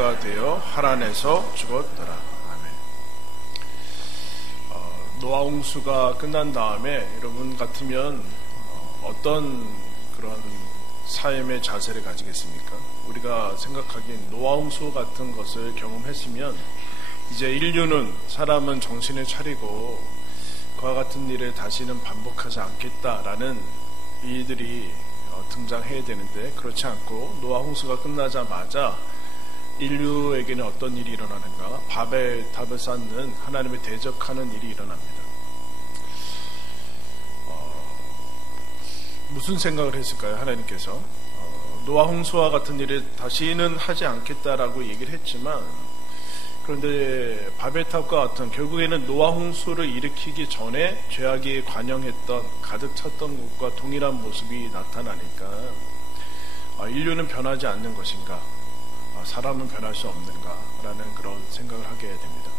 노예가 되어 하란에서 죽었더라. 아멘. 노아 홍수가 끝난 다음에 여러분 같으면 어떤 그런 삶의 자세를 가지겠습니까? 우리가 생각하기엔 노아 홍수 같은 것을 경험했으면 이제 인류는, 사람은 정신을 차리고 그와 같은 일을 다시는 반복하지 않겠다라는 일들이 등장해야 되는데, 그렇지 않고 노아 홍수가 끝나자마자 인류에게는 어떤 일이 일어나는가? 바벨탑을 쌓는, 하나님을 대적하는 일이 일어납니다. 무슨 생각을 했을까요? 하나님께서 노아 홍수와 같은 일을 다시는 하지 않겠다라고 얘기를 했지만, 그런데 바벨탑과 같은, 결국에는 노아 홍수를 일으키기 전에 죄악이 관영했던, 가득 찼던 것과 동일한 모습이 나타나니까 인류는 변하지 않는 것인가, 사람은 변할 수 없는가라는 그런 생각을 하게 됩니다.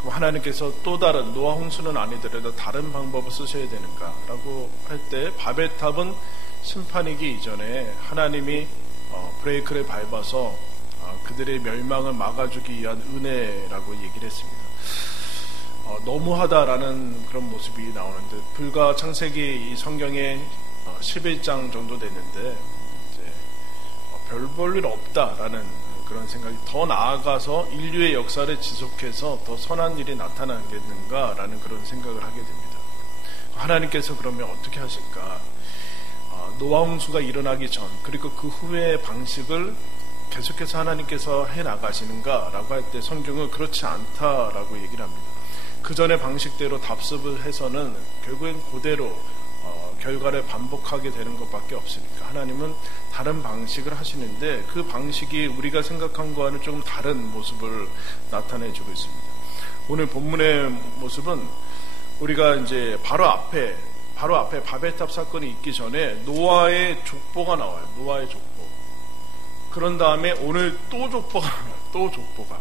그럼 하나님께서 또 다른, 노아 홍수는 아니더라도 다른 방법을 쓰셔야 되는가라고 할 때, 바벨탑은 심판이기 이전에 하나님이 브레이크를 밟아서 그들의 멸망을 막아주기 위한 은혜라고 얘기를 했습니다. 너무하다라는 그런 모습이 나오는데, 불과 창세기 이 성경에 11장 정도 됐는데 이제 별 볼 일 없다라는 그런 생각이, 더 나아가서 인류의 역사를 지속해서 더 선한 일이 나타나겠는가라는 그런 생각을 하게 됩니다. 하나님께서 그러면 어떻게 하실까? 노아 홍수가 일어나기 전, 그리고 그 후의 방식을 계속해서 하나님께서 해나가시는가라고 할 때 성경은 그렇지 않다라고 얘기를 합니다. 그 전의 방식대로 답습을 해서는 결국엔 그대로 결과를 반복하게 되는 것밖에 없으니까 하나님은 다른 방식을 하시는데, 그 방식이 우리가 생각한 거와는 조금 다른 모습을 나타내주고 있습니다. 오늘 본문의 모습은 우리가 이제 바로 앞에 바벨탑 사건이 있기 전에 노아의 족보가 나와요. 노아의 족보. 그런 다음에 오늘 또 족보가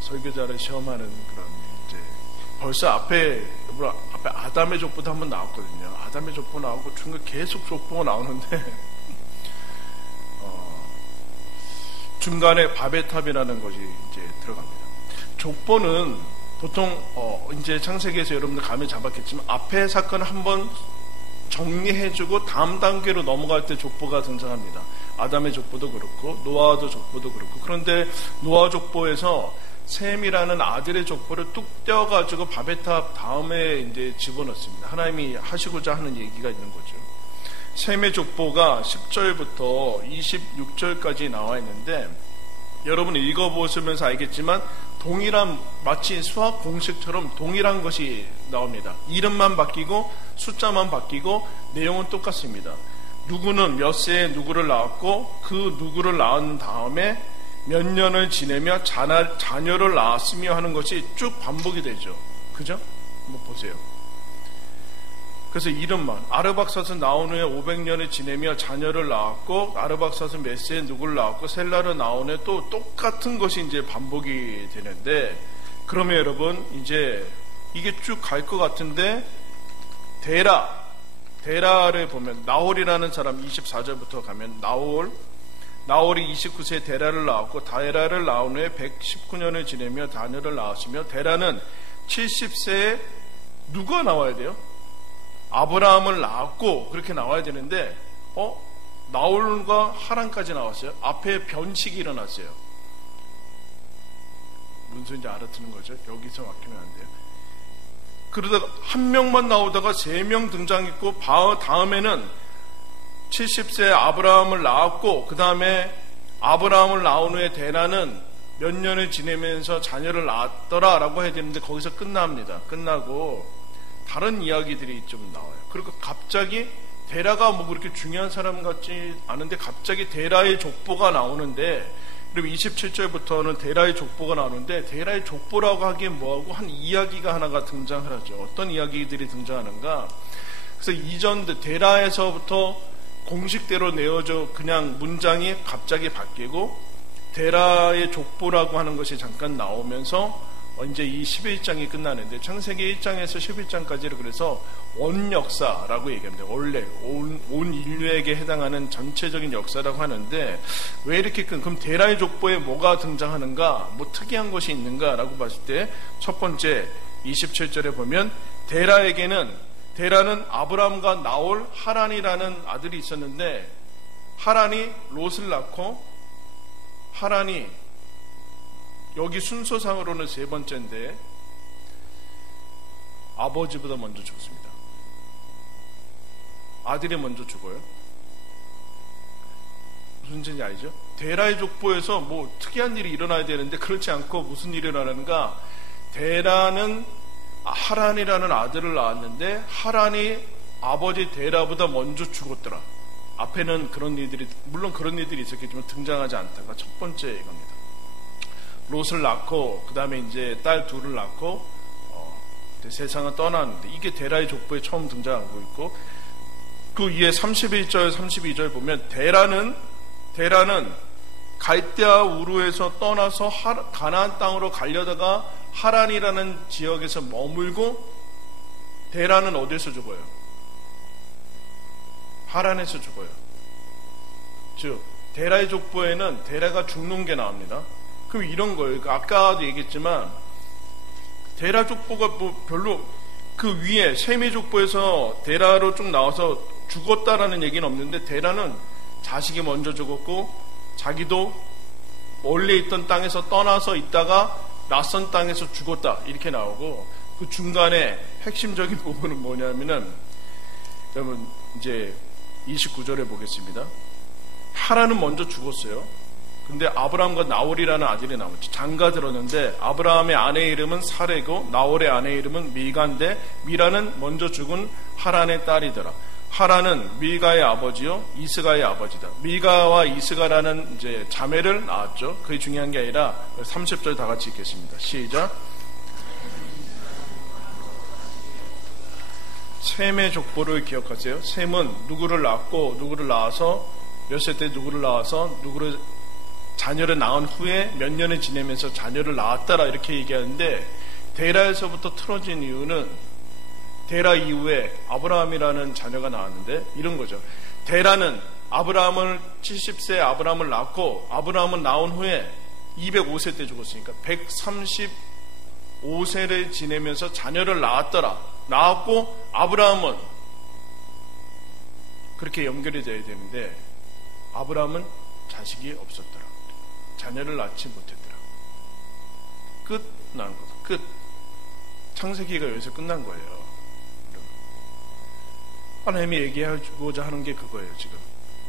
설교자를 시험하는 그런, 이제 벌써 앞에 아담의 족보도 한번 나왔거든요. 아담의 족보 나오고 중간에 계속 족보가 나오는데 중간에 바벨탑이라는 것이 이제 들어갑니다. 족보는 보통 이제 창세기에서 여러분들 감을 잡았겠지만, 앞에 사건을 한번 정리해주고 다음 단계로 넘어갈 때 족보가 등장합니다. 아담의 족보도 그렇고 노아의 족보도 그렇고. 그런데 노아 족보에서 셈이라는 아들의 족보를 뚝 떼어가지고 바벨탑 다음에 이제 집어넣습니다. 하나님이 하시고자 하는 얘기가 있는 거죠. 셈의 족보가 10절부터 26절까지 나와 있는데, 여러분 읽어보시면서 알겠지만 동일한, 마치 수학 공식처럼 동일한 것이 나옵니다. 이름만 바뀌고 숫자만 바뀌고 내용은 똑같습니다. 누구는 몇 세에 누구를 낳았고, 그 누구를 낳은 다음에 몇 년을 지내며 자녀를 낳았으며 하는 것이 쭉 반복이 되죠. 그죠? 한번 보세요. 그래서 이름만, 아르박사스 나온 후에 500년을 지내며 자녀를 낳았고, 아르박사스 몇 세에 누구를 낳았고, 셀라르 나온 후에 또 똑같은 것이 이제 반복이 되는데, 그러면 여러분 이제 이게 쭉 갈 것 같은데, 데라를 보면 나홀이라는 사람 24절부터 가면 나홀이 29세에 데라를 낳았고, 데라를 낳은 후에 119년을 지내며 자녀를 낳았으며, 데라는 70세에 누가 나와야 돼요? 아브라함을 낳았고, 그렇게 나와야 되는데 나홀과 하란까지 나왔어요. 앞에 변칙이 일어났어요. 무슨 소리인지 알아듣는 거죠? 여기서 막히면 안 돼요. 그러다가 한 명만 나오다가 3명 등장했고, 다음에는 70세에 아브라함을 낳았고, 그 다음에 아브라함을 낳은 후에 데라는 몇 년을 지내면서 자녀를 낳았더라 라고 해야 되는데, 거기서 끝납니다. 끝나고 다른 이야기들이 좀 나와요. 그리고 갑자기 데라가 뭐 그렇게 중요한 사람 같지 않은데 갑자기 데라의 족보가 나오는데, 그리고 27절부터는 데라의 족보가 나오는데, 데라의 족보라고 하기엔 뭐하고 한 이야기가 하나가 등장을 하죠. 어떤 이야기들이 등장하는가? 그래서 이전 데라에서부터 공식대로 내어져 그냥 문장이 갑자기 바뀌고, 데라의 족보라고 하는 것이 잠깐 나오면서 이제 이 11장이 끝나는데 창세기 1장에서 11장까지를 그래서 원 역사라고 얘기합니다. 원래 온 인류에게 해당하는 전체적인 역사라고 하는데 왜 이렇게 그럼 데라의 족보에 뭐가 등장하는가? 뭐 특이한 것이 있는가라고 봤을 때 첫 번째 27절에 보면 데라는 아브람과 나홀, 하란이라는 아들이 있었는데 하란이 롯을 낳고 하란이 여기 순서상으로는 세 번째인데 아버지보다 먼저 죽습니다. 아들이 먼저 죽어요. 무슨 뜻인지 알죠? 데라의 족보에서 뭐 특이한 일이 일어나야 되는데 그렇지 않고 무슨 일이 일어나는가? 데라는 하란이라는 아들을 낳았는데 하란이 아버지 데라보다 먼저 죽었더라. 앞에는 그런 일들이 물론 그런 일들이 있었겠지만 등장하지 않다가 첫 번째 이겁니다. 롯을 낳고 그 다음에 이제 딸 둘을 낳고 세상을 떠났는데 이게 데라의 족보에 처음 등장하고 있고 그 위에 31절 32절 보면 데라는 갈대아 우르에서 떠나서 가나안 땅으로 가려다가 하란이라는 지역에서 머물고 데라는 어디서 죽어요? 하란에서 죽어요. 즉 데라의 족보에는 데라가 죽는 게 나옵니다. 그럼 이런 거예요. 아까도 얘기했지만 데라 족보가 뭐 별로 그 위에 셈의 족보에서 데라로 쭉 나와서 죽었다라는 얘기는 없는데 데라는 자식이 먼저 죽었고 자기도 원래 있던 땅에서 떠나서 있다가 낯선 땅에서 죽었다 이렇게 나오고 그 중간에 핵심적인 부분은 뭐냐면은 여러분 이제 29절에 보겠습니다. 하란은 먼저 죽었어요. 근데 아브라함과 나홀이라는 아들이 나오죠. 장가 들었는데 아브라함의 아내의 이름은 사레고 나홀의 아내의 이름은 밀가인데 밀가는 먼저 죽은 하란의 딸이더라. 하란은 밀가의 아버지요 이스가의 아버지다. 밀가와 이스가라는 이제 자매를 낳았죠. 그게 중요한 게 아니라 30절 다 같이 읽겠습니다. 시작. 셈의 족보를 기억하세요. 셈은 누구를 낳고 누구를 낳아서 몇 세 때 누구를 낳아서 누구를 자녀를 낳은 후에 몇 년을 지내면서 자녀를 낳았다라 이렇게 얘기하는데 데라에서부터 틀어진 이유는 데라 이후에 아브라함이라는 자녀가 나왔는데 이런 거죠. 데라는 아브라함을 70세 아브라함을 낳고 아브라함은 낳은 후에 205세 때 죽었으니까 135세를 지내면서 자녀를 낳았더라. 낳았고 아브라함은 그렇게 연결이 돼야 되는데 아브라함은 자식이 없었더라. 자녀를 낳지 못했더라. 끝 나는 거다. 끝. 창세기가 여기서 끝난 거예요. 하나님이 얘기하고자 하는 게 그거예요. 지금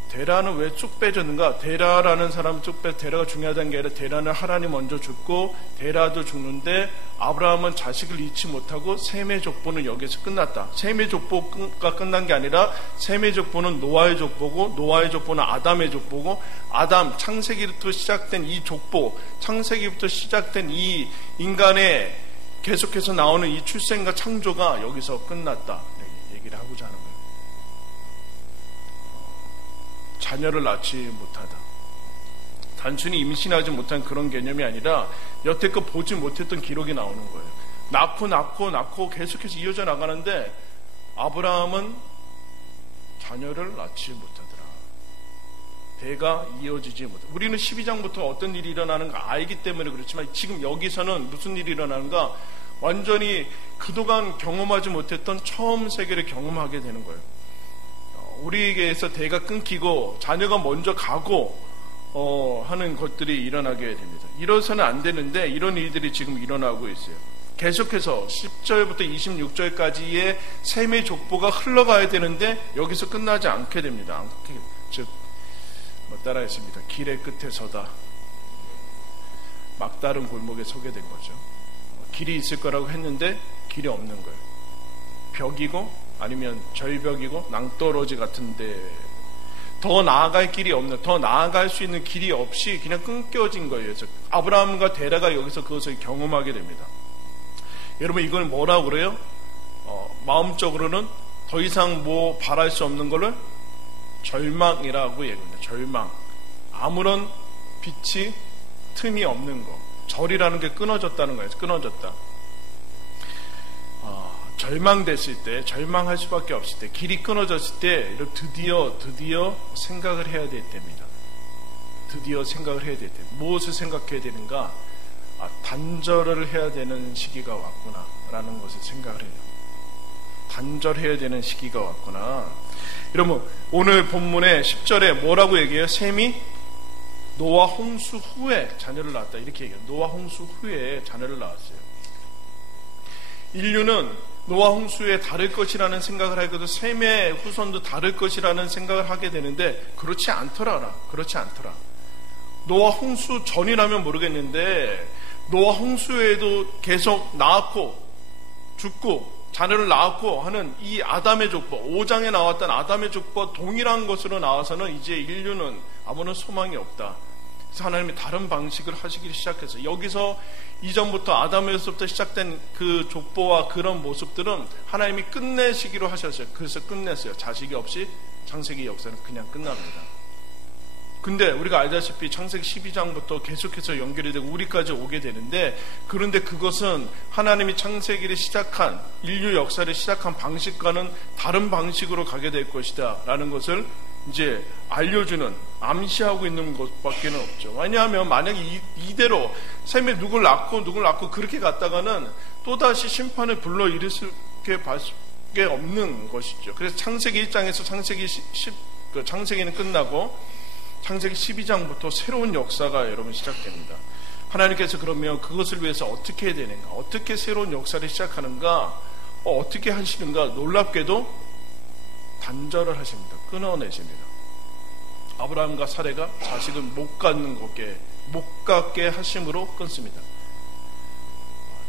데라는 왜 쭉 빼졌는가? 데라라는 사람 데라가 중요하다는 게 아니라 데라는 하란이 먼저 죽고 데라도 죽는데 아브라함은 자식을 잃지 못하고 셈의 족보는 여기서 끝났다. 셈의 족보가 끝난 게 아니라 셈의 족보는 노아의 족보고 노아의 족보는 아담의 족보고 아담 창세기부터 시작된 이 족보 창세기부터 시작된 이 인간의 계속해서 나오는 이 출생과 창조가 여기서 끝났다. 얘기를 하고자 하는 거예요. 자녀를 낳지 못하다. 단순히 임신하지 못한 그런 개념이 아니라 여태껏 보지 못했던 기록이 나오는 거예요. 낳고 계속해서 이어져 나가는데 아브라함은 자녀를 낳지 못하더라. 대가 이어지지 못하더라. 우리는 12장부터 어떤 일이 일어나는가 알기 때문에 그렇지만 지금 여기서는 무슨 일이 일어나는가 완전히 그동안 경험하지 못했던 처음 세계를 경험하게 되는 거예요. 우리에게서 대가 끊기고 자녀가 먼저 가고 하는 것들이 일어나게 됩니다. 이러서는 안 되는데 이런 일들이 지금 일어나고 있어요. 계속해서 10절부터 26절까지의 셈의 족보가 흘러가야 되는데 여기서 끝나지 않게 됩니다. 즉 따라했습니다. 길의 끝에 서다 막다른 골목에 서게 된 거죠. 길이 있을 거라고 했는데 길이 없는 거예요. 벽이고 아니면 절벽이고 낭떠러지 같은데 더 나아갈 길이 없는, 더 나아갈 수 있는 길이 없이 그냥 끊겨진 거예요. 그래서 아브라함과 데라가 여기서 그것을 경험하게 됩니다. 여러분 이걸 뭐라고 그래요? 마음적으로는 더 이상 뭐 바랄 수 없는 거를 절망이라고 얘기합니다. 절망. 아무런 빛이 틈이 없는 거. 절이라는 게 끊어졌다는 거예요. 끊어졌다. 절망됐을 때, 절망할 수밖에 없을 때, 길이 끊어졌을 때 드디어 생각을 해야 될 때입니다. 드디어 생각을 해야 될 때. 무엇을 생각해야 되는가? 단절을 해야 되는 시기가 왔구나 라는 것을 생각을 해요. 단절해야 되는 시기가 왔구나. 여러분, 오늘 본문의 10절에 뭐라고 얘기해요? 셈이 노아 홍수 후에 자녀를 낳았다 이렇게 얘기해요. 노아 홍수 후에 자녀를 낳았어요. 인류는 노아 홍수에 다를 것이라는 생각을 하고도 셈의 후손도 다를 것이라는 생각을 하게 되는데 그렇지 않더라. 노아 홍수 전이라면 모르겠는데 노아 홍수에도 계속 낳았고 죽고 자녀를 낳았고 하는 이 아담의 족보, 5장에 나왔던 아담의 족보와 동일한 것으로 나와서는 이제 인류는 아무런 소망이 없다. 그래서 하나님이 다른 방식을 하시기 시작했어요. 여기서 이전부터 아담에서부터 시작된 그 족보와 그런 모습들은 하나님이 끝내시기로 하셨어요. 그래서 끝냈어요. 자식이 없이 창세기 역사는 그냥 끝납니다. 근데 우리가 알다시피 창세기 12장부터 계속해서 연결이 되고 우리까지 오게 되는데, 그런데 그것은 하나님이 창세기를 시작한, 인류 역사를 시작한 방식과는 다른 방식으로 가게 될 것이다 라는 것을 이제 알려주는, 암시하고 있는 것밖에 없죠. 왜냐하면 만약에 이대로 셈이 누굴 낳고 그렇게 갔다가는 또다시 심판을 불러일으킬 수밖에 없는 것이죠. 그래서 창세기 1장에서 창세기는 끝나고 창세기 12장부터 새로운 역사가 여러분 시작됩니다. 하나님께서 그러면 그것을 위해서 어떻게 해야 되는가, 어떻게 새로운 역사를 시작하는가, 어떻게 하시는가, 놀랍게도 단절을 하십니다. 끊어내십니다. 아브라함과 사레가 자식을 못 갖게 하심으로 끊습니다.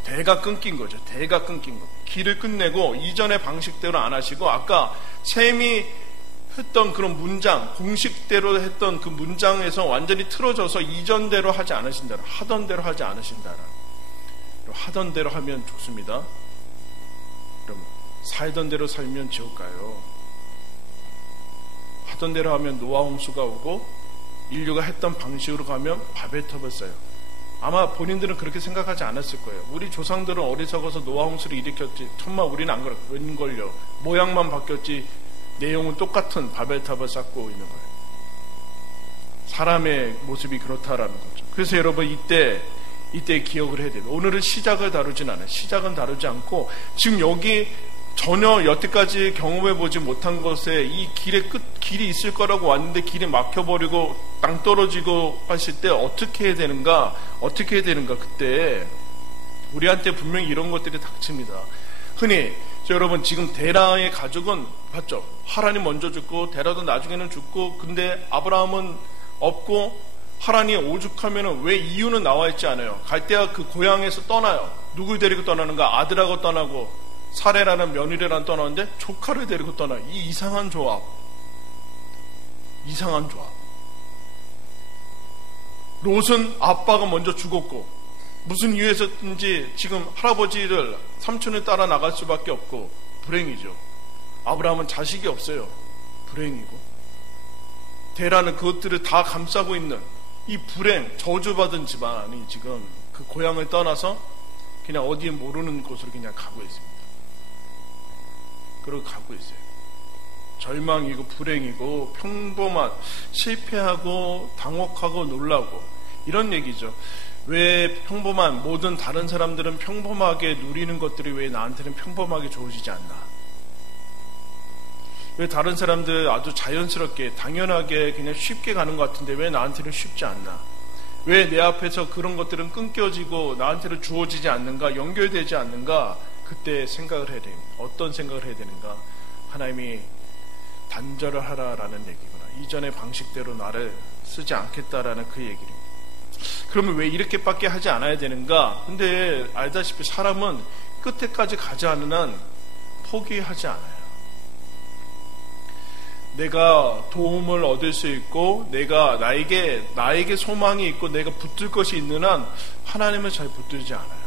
대가 끊긴 거죠. 대가 끊긴 거. 길을 끝내고 이전의 방식대로 안 하시고, 아까 셈이 했던 그런 문장, 공식대로 했던 그 문장에서 완전히 틀어져서 이전대로 하지 않으신다. 하던 대로 하지 않으신다. 하던 대로 하면 좋습니다. 그럼 살던 대로 살면 지옥 가요. 하던 대로 하면 노아 홍수가 오고 인류가 했던 방식으로 가면 바벨탑을 써요. 아마 본인들은 그렇게 생각하지 않았을 거예요. 우리 조상들은 어리석어서 노아 홍수를 일으켰지. 정말 우리는 안 그렇고 웬걸요. 모양만 바뀌었지 내용은 똑같은 바벨탑을 쌓고 있는 거예요. 사람의 모습이 그렇다라는 거죠. 그래서 여러분 이때 기억을 해야 돼요. 오늘은 시작을 다루진 않아요. 시작은 다루지 않고 지금 여기 전혀 여태까지 경험해보지 못한 것에 이 길이 있을 거라고 왔는데 길이 막혀버리고 땅 떨어지고 하실 때 어떻게 해야 되는가 그때 우리한테 분명히 이런 것들이 닥칩니다. 흔히 여러분 지금 데라의 가족은 봤죠? 하란이 먼저 죽고 데라도 나중에는 죽고, 근데 아브라함은 없고 하란이 오죽하면은 왜 이유는 나와 있지 않아요. 갈 때가 그 고향에서 떠나요. 누굴 데리고 떠나는가? 아들하고 떠나고 사레라는 며느리랑 떠나는데 조카를 데리고 떠나. 이 이상한 조합. 롯은 아빠가 먼저 죽었고 무슨 이유에서든지 지금 할아버지를 삼촌을 따라 나갈 수밖에 없고 불행이죠. 아브라함은 자식이 없어요. 불행이고 데라는 그것들을 다 감싸고 있는 이 불행, 저주받은 집안이 지금 그 고향을 떠나서 그냥 어디에 모르는 곳으로 그냥 가고 있습니다. 그러고 가고 있어요. 절망이고 불행이고 평범한, 실패하고 당혹하고 놀라고 이런 얘기죠. 왜 평범한, 모든 다른 사람들은 평범하게 누리는 것들이 왜 나한테는 평범하게 주어지지 않나? 왜 다른 사람들 아주 자연스럽게 당연하게 그냥 쉽게 가는 것 같은데 왜 나한테는 쉽지 않나? 왜 내 앞에서 그런 것들은 끊겨지고 나한테는 주어지지 않는가? 연결되지 않는가? 그때 생각을 해야 됩니다. 어떤 생각을 해야 되는가? 하나님이 단절을 하라라는 얘기구나. 이전의 방식대로 나를 쓰지 않겠다라는 그 얘기입니다. 그러면 왜 이렇게밖에 하지 않아야 되는가? 근데 알다시피 사람은 끝에까지 가지 않는 한 포기하지 않아요. 내가 도움을 얻을 수 있고 나에게 소망이 있고 내가 붙들 것이 있는 한 하나님은 잘 붙들지 않아요.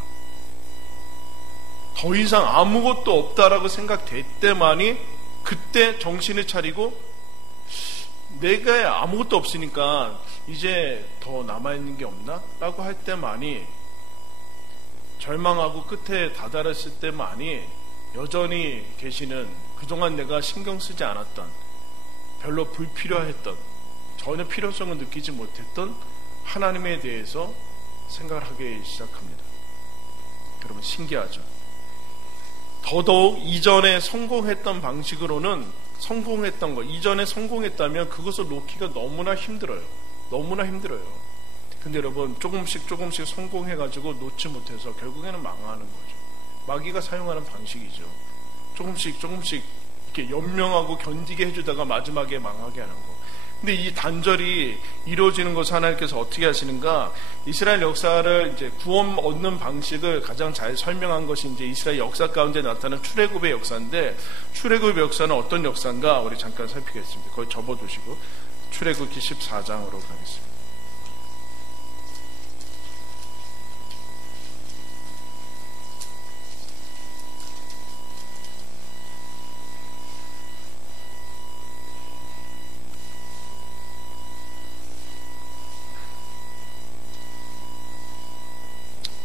더 이상 아무것도 없다라고 생각될 때만이 그때 정신을 차리고 내가 아무것도 없으니까 이제 더 남아있는 게 없나? 라고 할 때만이 절망하고 끝에 다다랐을 때만이 여전히 계시는, 그동안 내가 신경 쓰지 않았던, 별로 불필요했던, 전혀 필요성을 느끼지 못했던 하나님에 대해서 생각을 하기 시작합니다. 여러분, 신기하죠? 더더욱 이전에 성공했던 방식으로는, 성공했던 거, 이전에 성공했다면 그것을 놓기가 너무나 힘들어요. 너무나 힘들어요. 근데 여러분, 조금씩 성공해가지고 놓지 못해서 결국에는 망하는 거죠. 마귀가 사용하는 방식이죠. 조금씩 이렇게 연명하고 견디게 해주다가 마지막에 망하게 하는 거. 근데 이 단절이 이루어지는 것을 하나님께서 어떻게 하시는가? 이스라엘 역사를 이제 구원 얻는 방식을 가장 잘 설명한 것이 이제 이스라엘 역사 가운데 나타나는 출애굽의 역사인데, 출애굽의 역사는 어떤 역사인가? 우리 잠깐 살피겠습니다. 거기 접어두시고 출애굽기 14장으로 가겠습니다.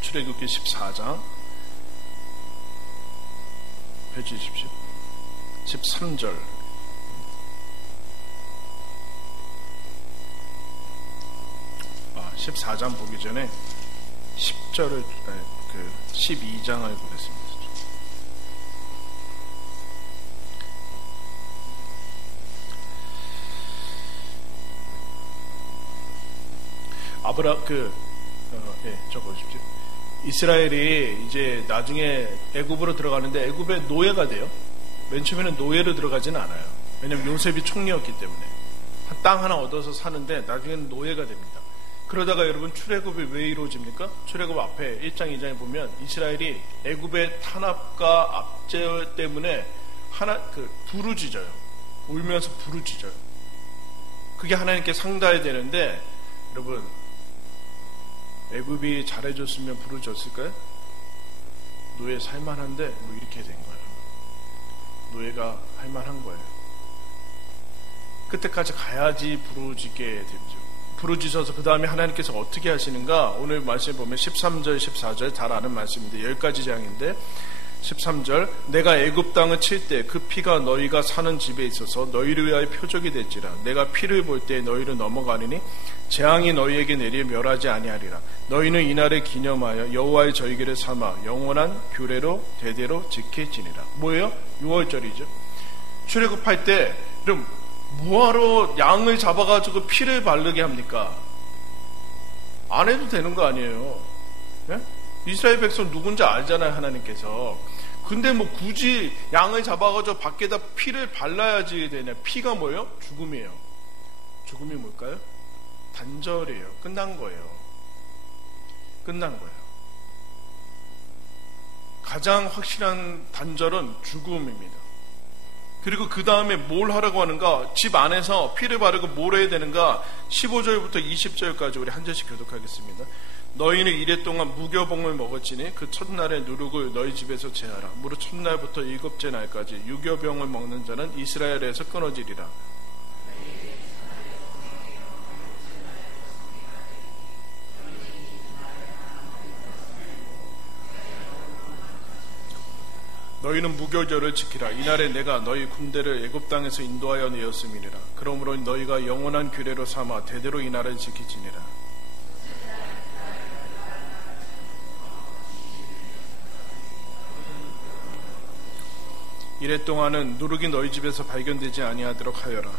출애굽기 14장 펴 주십시오. 13절. 아, 14장 보기 전에 10절을, 12장을 보겠습니다. 적어주십시오. 이스라엘이 이제 나중에 애굽으로 들어가는데 애굽의 노예가 돼요. 맨 처음에는 노예로 들어가지는 않아요. 왜냐하면 요셉이 총리였기 때문에. 땅 하나 얻어서 사는데 나중에는 노예가 됩니다. 그러다가 여러분, 출애굽이 왜 이루어집니까? 출애굽 앞에 1장 2장에 보면 이스라엘이 애굽의 탄압과 압제 때문에 부르짖어요. 울면서 부르짖어요. 그게 하나님께 상달이 되는데, 여러분, 애굽이 잘해줬으면 부르짖었을까요? 노예 살만한데 뭐 이렇게 된 거예요. 노예가 할만한 거예요. 끝에까지 가야지 부르짖게 되죠. 부르짖어서 그 다음에 하나님께서 어떻게 하시는가? 오늘 말씀에 보면 13절 14절 잘 아는 말씀인데 10가지 장인데, 13절, 내가 애굽 땅을 칠 때 그 피가 너희가 사는 집에 있어서 너희를 위하여 표적이 됐지라. 내가 피를 볼 때 너희를 넘어가리니 재앙이 너희에게 내려 멸하지 아니하리라. 너희는 이날을 기념하여 여호와의 절기를 삼아 영원한 규례로 대대로 지킬지니라. 뭐예요? 6월절이죠. 출애굽할 때 그럼 뭐하러 양을 잡아가지고 피를 바르게 합니까? 안 해도 되는 거 아니에요. 네? 이스라엘 백성 누군지 알잖아요, 하나님께서. 근데 뭐 굳이 양을 잡아가지고 밖에다 피를 발라야지 되냐? 피가 뭐예요? 죽음이에요. 죽음이 뭘까요? 단절이에요. 끝난 거예요. 끝난 거예요. 가장 확실한 단절은 죽음입니다. 그리고 그 다음에 뭘 하라고 하는가? 집 안에서 피를 바르고 뭘 해야 되는가? 15절부터 20절까지 우리 한 절씩 교독하겠습니다. 너희는 이랫동안 무교봉을 먹었지니 그 첫날의 누룩을 너희 집에서 제하라. 무릇 첫날부터 일곱째 날까지 유교병을 먹는 자는 이스라엘에서 끊어지리라. 너희는 무교절을 지키라. 이날에 내가 너희 군대를 애굽 땅에서 인도하여 내었음이니라. 그러므로 너희가 영원한 규례로 삼아 대대로 이날을 지키지니라. 이랫동안은 누룩이 너희 집에서 발견되지 아니하도록 하여라.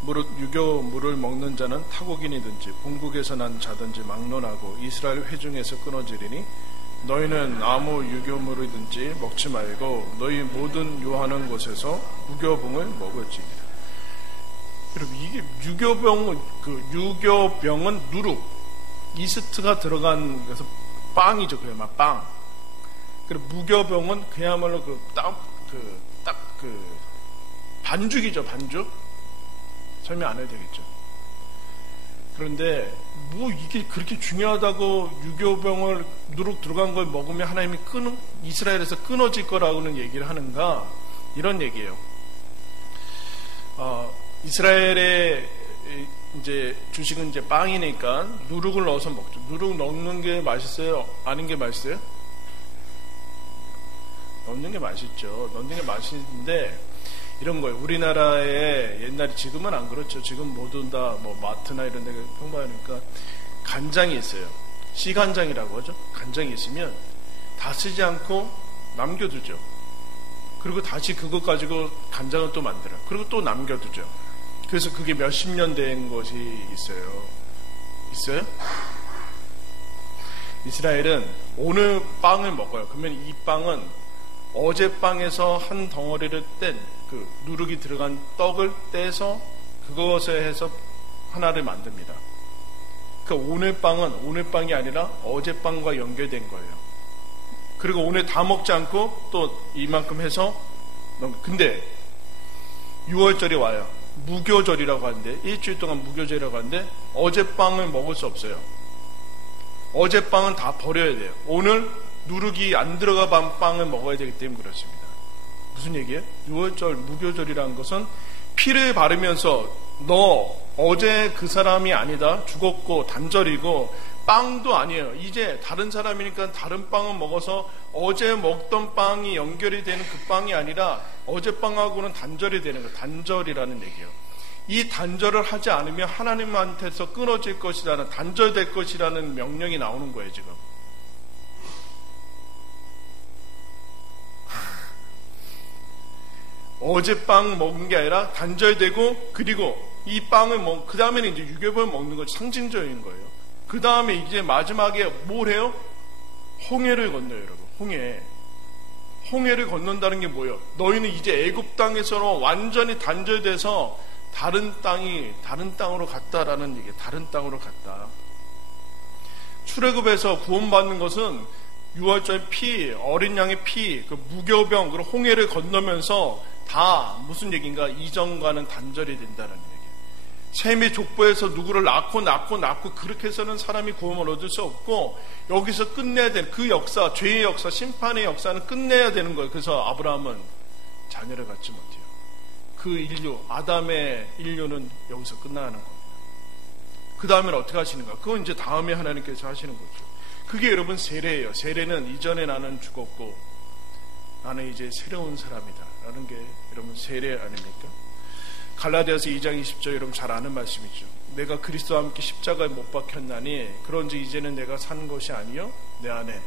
무릇 유교 물을 먹는 자는 타국인이든지 본국에서 난 자든지 막론하고 이스라엘 회중에서 끊어지리니 너희는 아무 유교물이든지 먹지 말고 너희 모든 요하는 곳에서 무교병을 먹을지니라. 여러분, 이게 유교병은 누룩, 이스트가 들어간 그래서 빵이죠, 그야말로 빵. 그리고 무교병은 그야말로 반죽이죠, 반죽. 설명 안 해도 되겠죠. 그런데 뭐 이게 그렇게 중요하다고 유교병을 누룩 들어간 걸 먹으면 하나님이 이스라엘에서 끊어질 거라고는 얘기를 하는가? 이런 얘기예요. 이스라엘의 이제 주식은 이제 빵이니까 누룩을 넣어서 먹죠. 누룩 넣는 게 맛있어요? 아닌 게 맛있어요? 넣는 게 맛있죠. 넣는 게 맛있는데 이런 거예요. 우리나라에 옛날에, 지금은 안 그렇죠. 지금 모두 다 뭐 마트나 이런 데 평범하니까 간장이 있어요. 씨간장이라고 하죠. 간장이 있으면 다 쓰지 않고 남겨두죠. 그리고 다시 그것 가지고 간장을 또 만들어요. 그리고 또 남겨두죠. 그래서 그게 몇십 년 된 것이 있어요. 있어요? 이스라엘은 오늘 빵을 먹어요. 그러면 이 빵은 어젯빵에서 한 덩어리를 뗀 그 누룩이 들어간 떡을 떼서 그것에 해서 하나를 만듭니다. 그러니까 오늘 빵은 오늘 빵이 아니라 어젯빵과 연결된 거예요. 그리고 오늘 다 먹지 않고 또 이만큼 해서, 근데 6월절이 와요. 무교절이라고 하는데, 일주일 동안 무교절이라고 하는데 어젯빵을 먹을 수 없어요. 어젯빵은 다 버려야 돼요. 오늘 누룩이 안 들어간 빵을 먹어야 되기 때문에 그렇습니다. 무슨 얘기예요? 6월절 무교절이라는 것은 피를 바르면서 너 어제 그 사람이 아니다, 죽었고 단절이고 빵도 아니에요. 이제 다른 사람이니까 다른 빵을 먹어서 어제 먹던 빵이 연결이 되는 그 빵이 아니라 어젯빵하고는 단절이 되는 거예요. 단절이라는 얘기예요. 이 단절을 하지 않으면 하나님한테서 끊어질 것이라는, 단절될 것이라는 명령이 나오는 거예요, 지금. 어젯빵 먹은 게 아니라 단절되고, 그리고 이 빵을 그 다음에는 이제 유괴벌 먹는 거 상징적인 거예요. 그 다음에 이제 마지막에 뭘 해요? 홍해를 건너요, 여러분. 홍해를 건넌다는 게 뭐예요? 너희는 이제 애굽 땅에서는 완전히 단절돼서 다른 땅으로 갔다라는 얘기예요. 다른 땅으로 갔다. 출애굽에서 구원받는 것은 6월절 피, 어린 양의 피, 그 무교병, 그리고 홍해를 건너면서 다 무슨 얘기인가? 이전과는 단절이 된다는 얘기예요. 셈의 족보에서 누구를 낳고 그렇게 해서는 사람이 구원을 얻을 수 없고, 여기서 끝내야 되는 그 역사, 죄의 역사, 심판의 역사는 끝내야 되는 거예요. 그래서 아브라함은 자녀를 갖지 못해요. 그 인류, 아담의 인류는 여기서 끝나는 겁니다. 그 다음에는 어떻게 하시는가? 그건 이제 다음에 하나님께서 하시는 거죠. 그게 여러분 세례예요. 세례는 이전에 나는 죽었고 나는 이제 새로운 사람이다 라는 게 여러분 세례 아닙니까? 갈라디아서 2장 20절 여러분 잘 아는 말씀이죠. 내가 그리스도와 함께 십자가에 못 박혔나니 그런지 이제는 내가 사는 것이 아니요 내 안에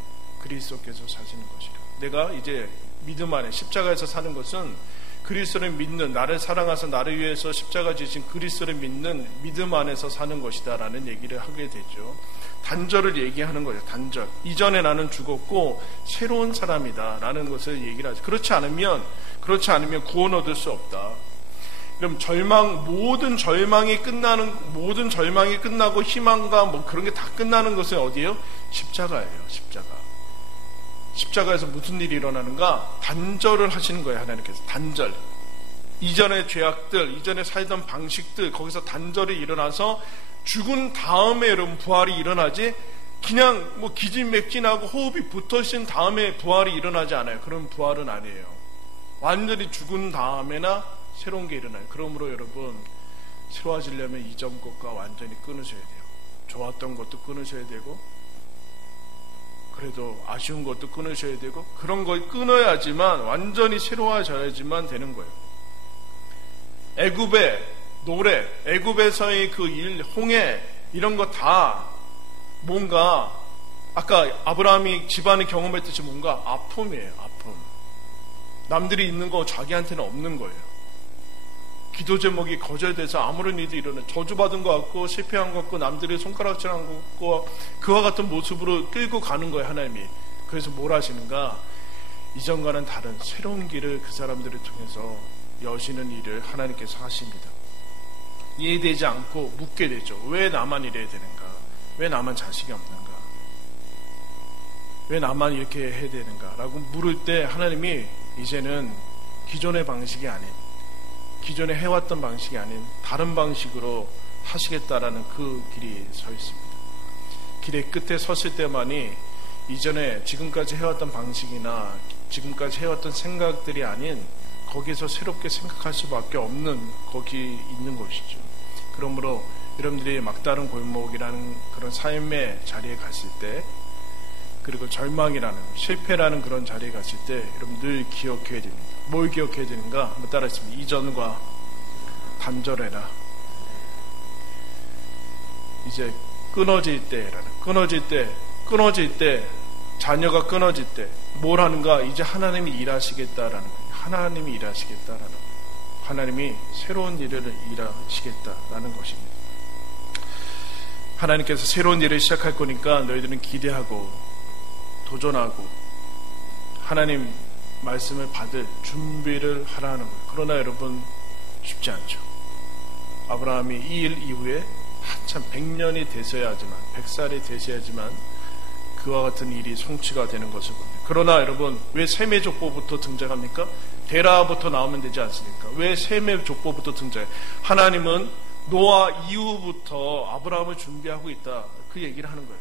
그리스도께서 사시는 것이라. 내가 이제 믿음 안에 십자가에서 사는 것은 그리스도를 믿는, 나를 사랑하사 나를 위해서 십자가 지신 그리스도를 믿는 믿음 안에서 사는 것이다 라는 얘기를 하게 되죠. 단절을 얘기하는 거죠. 단절. 이전에 나는 죽었고 새로운 사람이다 라는 것을 얘기를 하죠. 그렇지 않으면 구원 얻을 수 없다. 그럼 모든 절망이 끝나고 희망과 뭐 그런 게 다 끝나는 것은 어디예요? 십자가예요. 십자가에서 무슨 일이 일어나는가? 단절을 하시는 거예요. 하나님께서. 단절. 이전의 죄악들, 이전에 살던 방식들, 거기서 단절이 일어나서 죽은 다음에 여러분 부활이 일어나지, 그냥 뭐 기진맥진하고 호흡이 붙으신 다음에 부활이 일어나지 않아요. 그런 부활은 아니에요. 완전히 죽은 다음에나 새로운 게 일어나요. 그러므로 여러분 새로워지려면 이전 것과 완전히 끊으셔야 돼요. 좋았던 것도 끊으셔야 되고, 그래도 아쉬운 것도 끊으셔야 되고, 그런 걸 끊어야지만 완전히 새로워져야지만 되는 거예요. 애굽의 노래, 애굽에서의 그 일, 홍해 이런 거 다 뭔가 아까 아브라함이 집안에 경험했듯이 뭔가 아픔이에요. 아픔. 남들이 있는 거 자기한테는 없는 거예요. 기도 제목이 거절돼서 아무런 일도 일어나, 저주받은 것 같고 실패한 것 같고 남들이 손가락질한 것 같고 그와 같은 모습으로 끌고 가는 거예요. 하나님이. 그래서 뭘 하시는가? 이전과는 다른 새로운 길을 그 사람들을 통해서 여시는 일을 하나님께서 하십니다. 이해되지 않고 묻게 되죠. 왜 나만 이래야 되는가? 왜 나만 자식이 없는가? 왜 나만 이렇게 해야 되는가? 라고 물을 때 하나님이 이제는 기존의 방식이 아닌, 기존에 해왔던 방식이 아닌 다른 방식으로 하시겠다라는 그 길이 서 있습니다. 길의 끝에 섰을 때만이 이전에 지금까지 해왔던 방식이나 지금까지 해왔던 생각들이 아닌 거기서 새롭게 생각할 수밖에 없는 거기 있는 것이죠. 그러므로 여러분들이 막다른 골목이라는 그런 삶의 자리에 갔을 때 그리고 절망이라는, 실패라는 그런 자리에 갔을 때 여러분 늘 기억해야 됩니다. 뭘 기억해야 되는가? 한번 따라했습니다. 이전과 단절해라. 이제 끊어질 때, 자녀가 끊어질 때 뭘 하는가? 이제 하나님이 일하시겠다라는 거예요. 하나님이 일하시겠다라는 거예요. 하나님이 새로운 일을 일하시겠다라는 것입니다. 하나님께서 새로운 일을 시작할 거니까 너희들은 기대하고 도전하고 하나님 말씀을 받을 준비를 하라는 거예요. 그러나 여러분 쉽지 않죠. 아브라함이 이 일 이후에 한참 100년이 되셔야지만, 100살이 되셔야지만 그와 같은 일이 성취가 되는 것을 봅니다. 그러나 여러분 왜 셈의 족보부터 등장합니까? 데라부터 나오면 되지 않습니까? 왜 셈의 족보부터 등장해요? 하나님은 노아 이후부터 아브라함을 준비하고 있다, 그 얘기를 하는 거예요.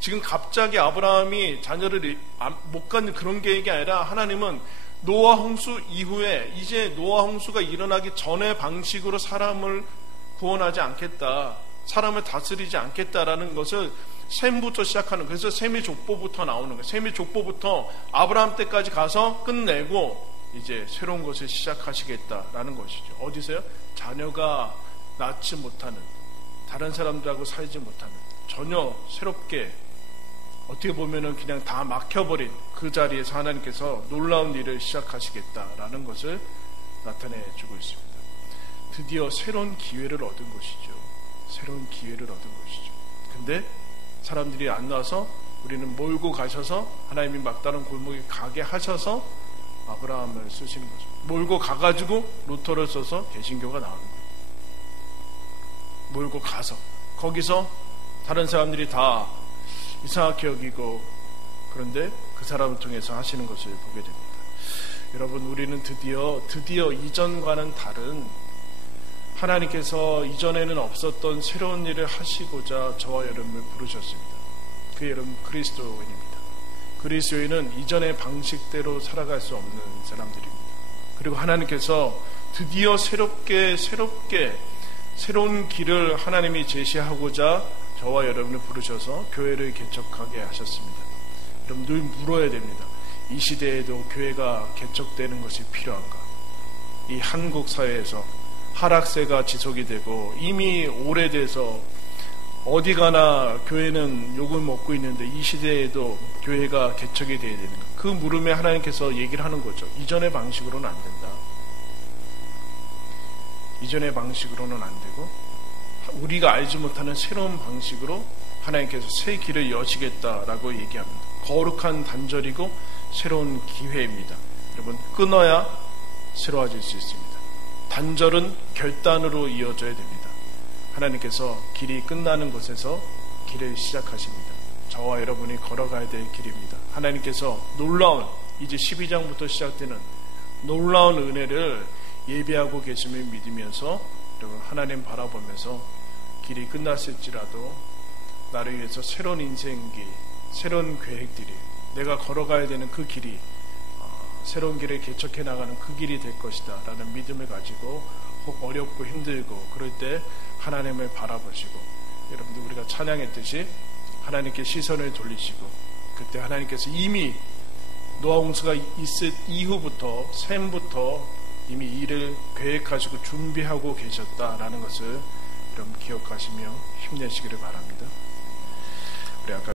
지금 갑자기 아브라함이 자녀를 못 갖는 그런 계획이 아니라 하나님은 노아 홍수 이후에 이제 노아 홍수가 일어나기 전의 방식으로 사람을 구원하지 않겠다, 사람을 다스리지 않겠다라는 것을 셈부터 시작하는 거예요. 그래서 셈의 족보부터 나오는 거예요. 셈의 족보부터 아브라함 때까지 가서 끝내고 이제 새로운 것을 시작하시겠다라는 것이죠. 어디서요? 자녀가 낳지 못하는, 다른 사람들하고 살지 못하는, 전혀 새롭게 어떻게 보면은 그냥 다 막혀버린 그 자리에서 하나님께서 놀라운 일을 시작하시겠다라는 것을 나타내주고 있습니다. 드디어 새로운 기회를 얻은 것이죠. 새로운 기회를 얻은 것이죠. 근데 사람들이 안 나와서 우리는 몰고 가셔서 하나님이 막다른 골목에 가게 하셔서 아브라함을 쓰시는 거죠. 몰고 가가지고 로터를 써서 개신교가 나오는 거예요. 몰고 가서 거기서 다른 사람들이 다 이상하게 여기고, 그런데 그 사람을 통해서 하시는 것을 보게 됩니다. 여러분 우리는 드디어 이전과는 다른, 하나님께서 이전에는 없었던 새로운 일을 하시고자 저와 여러분을 부르셨습니다. 그 여러분 그리스도인입니다. 그리스도인은 이전의 방식대로 살아갈 수 없는 사람들입니다. 그리고 하나님께서 드디어 새로운 길을 하나님이 제시하고자 저와 여러분을 부르셔서 교회를 개척하게 하셨습니다. 여러분 늘 물어야 됩니다. 이 시대에도 교회가 개척되는 것이 필요한가? 이 한국 사회에서 하락세가 지속이 되고 이미 오래돼서 어디 가나 교회는 욕을 먹고 있는데 이 시대에도 교회가 개척이 되어야 되는가? 그 물음에 하나님께서 얘기를 하는 거죠. 이전의 방식으로는 안 된다. 이전의 방식으로는 안 되고 우리가 알지 못하는 새로운 방식으로 하나님께서 새 길을 여시겠다라고 얘기합니다. 거룩한 단절이고 새로운 기회입니다. 여러분 끊어야 새로워질 수 있습니다. 단절은 결단으로 이어져야 됩니다. 하나님께서 길이 끝나는 곳에서 길을 시작하십니다. 저와 여러분이 걸어가야 될 길입니다. 하나님께서 놀라운, 이제 12장부터 시작되는 놀라운 은혜를 예비하고 계심을 믿으면서 여러분 하나님 바라보면서 길이 끝났을지라도 나를 위해서 새로운 인생길, 새로운 계획들이, 내가 걸어가야 되는 그 길이 새로운 길을 개척해 나가는 그 길이 될 것이다 라는 믿음을 가지고 혹 어렵고 힘들고 그럴 때 하나님을 바라보시고, 여러분들 우리가 찬양했듯이 하나님께 시선을 돌리시고, 그때 하나님께서 이미 노아 홍수가 있을 이후부터 셈부터 이미 일을 계획하시고 준비하고 계셨다라는 것을 여러분 기억하시며 힘내시기를 바랍니다. 우리 아까